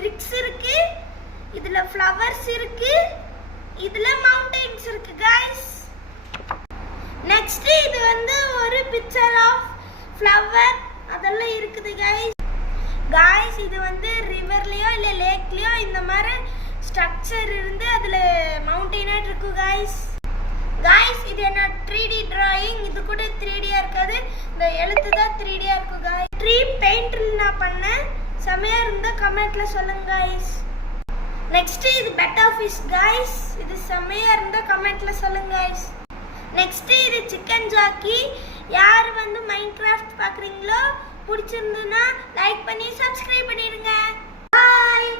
BRICS இருக்கு, இதுல flowers இருக்கு, இதுல மவுண்டன்ஸ் இருக்கு गाइस. நெக்ஸ்ட் இது வந்து ஒரு பிக்சர் ஆஃப் ஃப்ளவர் அதெல்லாம் இருக்குது गाइस. गाइस இது வந்து ரிவர்லயோ இல்ல லேக்லயோ இந்த மாதிரி ஸ்ட்ரக்சர் இருந்து அதுல மவுண்டனா இருக்கு गाइस. गाइस இது என்ன 3D drawing. இது கூட 3D இருக்காது, இந்த எழுத்து தான் 3D இருக்கு गाइस. ட்ரீ பெயிண்ட்ல நான் பண்ணேன், செமையா இருந்தா கமெண்ட்ல சொல்லுங்க गाइस. நெக்ஸ்ட் இது பெட்டா ஃபிஷ் गाइस. இது செமையா இருந்தா கமெண்ட்ல சொல்லுங்க गाइस. நெக்ஸ்ட் இது சிக்கன் ஜாக்கி. யார் வந்து மைன்கிராஃப்ட் பார்க்குறீங்களோ பிடிச்சிருந்ததுன்னா லைக் பண்ணி சப்ஸ்கிரைப் பண்ணிடுங்க. பாய்.